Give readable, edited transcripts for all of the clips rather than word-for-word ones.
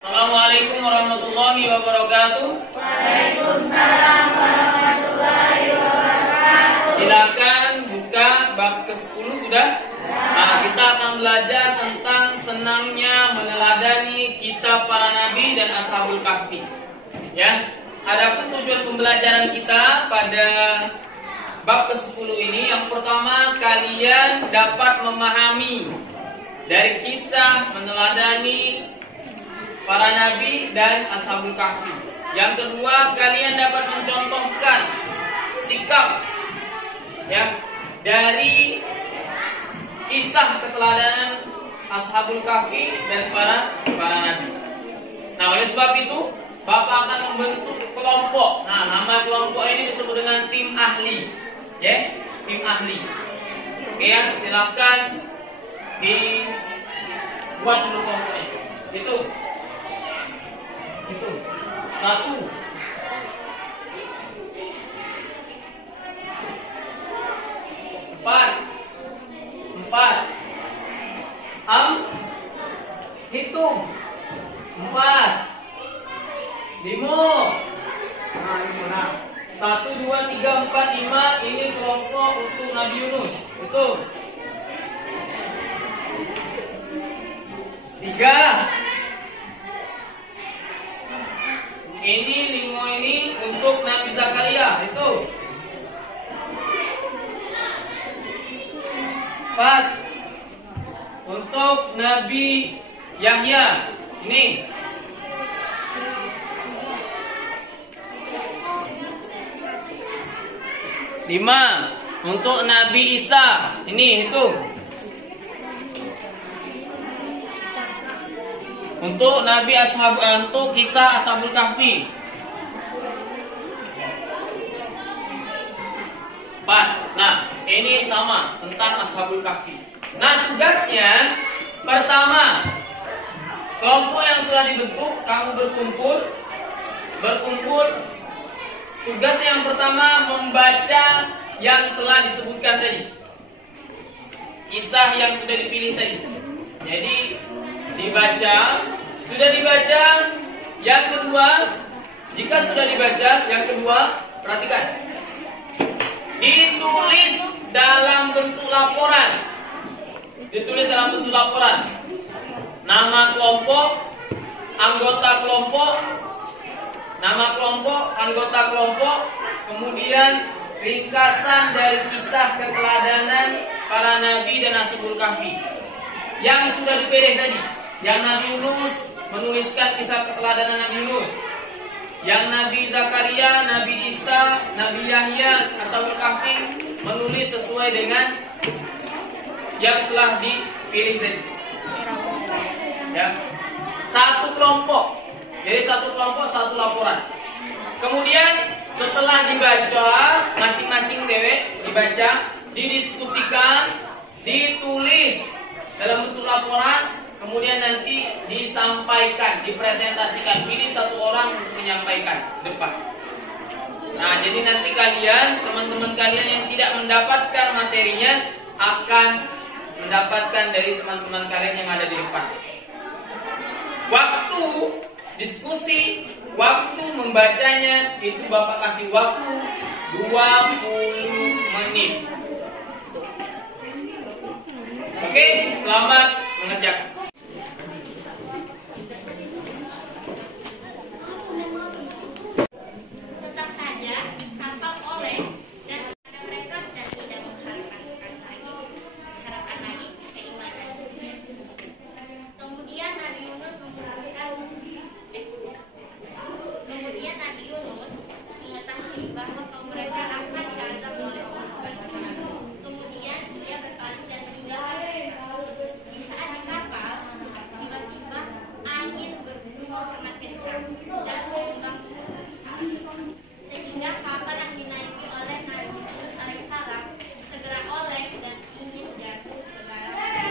Assalamualaikum warahmatullahi wabarakatuh. Waalaikumsalam warahmatullahi wabarakatuh. Silakan buka bab ke-10 sudah. Nah, kita akan belajar tentang senangnya meneladani kisah para nabi dan ashabul kahfi. Ya. Adapun tujuan pembelajaran kita pada bab ke-10 ini, yang pertama kalian dapat memahami dari kisah meneladani para nabi dan ashabul kahfi. Yang kedua, kalian dapat mencontohkan sikap ya dari kisah keteladanan ashabul kahfi dan para nabi. Nah, oleh sebab itu Bapak akan membentuk kelompok. Nah, nama kelompok ini disebut dengan tim ahli. Ya, tim ahli. Oke ya, silakan dibuat dulu kelompoknya. Itu 1 4 hitung 4 5. Nah, 1 2 3 4 5 ini kelompok untuk Nabi Yunus. Betul. 3. Ini 5 ini untuk Nabi Zakaria. Itu 4 untuk Nabi Yahya. Ini 5 untuk Nabi Isa. Ini hitung. Untuk Nabi untuk kisah ashabul kahfi 4. Nah, ini sama tentang ashabul kahfi. Nah, tugasnya pertama, kelompok yang sudah dibentuk, kamu berkumpul. Tugas yang pertama membaca yang telah disebutkan tadi, kisah yang sudah dipilih tadi. Jadi dibaca, sudah dibaca. Yang kedua, jika sudah dibaca, yang kedua, perhatikan, ditulis dalam bentuk laporan. Nama kelompok, anggota kelompok, anggota kelompok, kemudian ringkasan dari kisah keteladanan para nabi dan ashabul kahfi yang sudah dipilih tadi. Yang Nabi Yunus menuliskan kisah keteladanan Nabi Yunus. Yang Nabi Zakaria, Nabi Isa, Nabi Yahya, ashabul kahfi menulis sesuai dengan yang telah dipilih tadi. Ya. Satu kelompok. Jadi satu kelompok, satu laporan. Kemudian setelah dibaca, masing-masing dewek dibaca, didiskusikan, ditulis dalam bentuk laporan, kemudian nanti disampaikan, dipresentasikan. Pilih satu orang untuk menyampaikan depan. Nah, jadi nanti kalian, teman-teman kalian yang tidak mendapatkan materinya akan mendapatkan dari teman-teman kalian yang ada di depan. Waktu diskusi, waktu membacanya itu Bapak kasih waktu 20 menit. Oke, selamat mengerjakan. Tetap saja hafal oleh dan mereka dan tidak mengharapkan lagi keimanan. Kemudian Nabi Yunus mengetahui bahwa kaum mereka akan diazab oleh Allah Subhanahu wa Ta'ala. Kemudian ia berpaling dan meninggalkan di saat di kapal. Tiba-tiba angin bertiup sangat kencang dan menyebabkan sehingga kapal yang dinaiki oleh Nabi Yunus alaihissalam segera oleng dan ingin jatuh ke dalam air.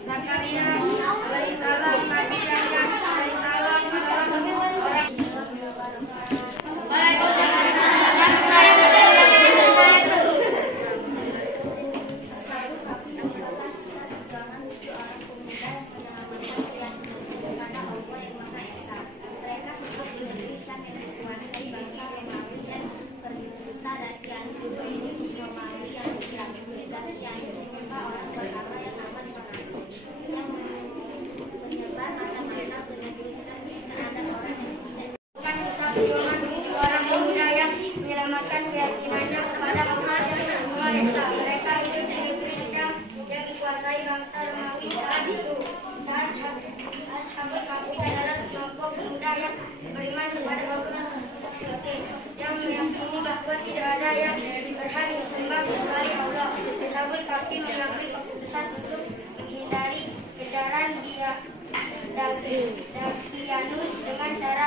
Zakaria alaihissalam, Nabi Yahya alaihissalam adalah cuma 7 orang pemuda yang menyelamatkan keyakinannya kepada Muhammad Esa. Mereka hidup di negeri Syam yang dikuasai bangsa Romawi saat itu. Saat Ashabul Kahfi adalah kelompok pemuda yang beriman kepada Allah yang meyakini bahwa tidak ada yang berhak disembah kecuali Allah. Ashabul Kahfi mengambil keputusan untuk menghindari kejaran Dakianus dengan cara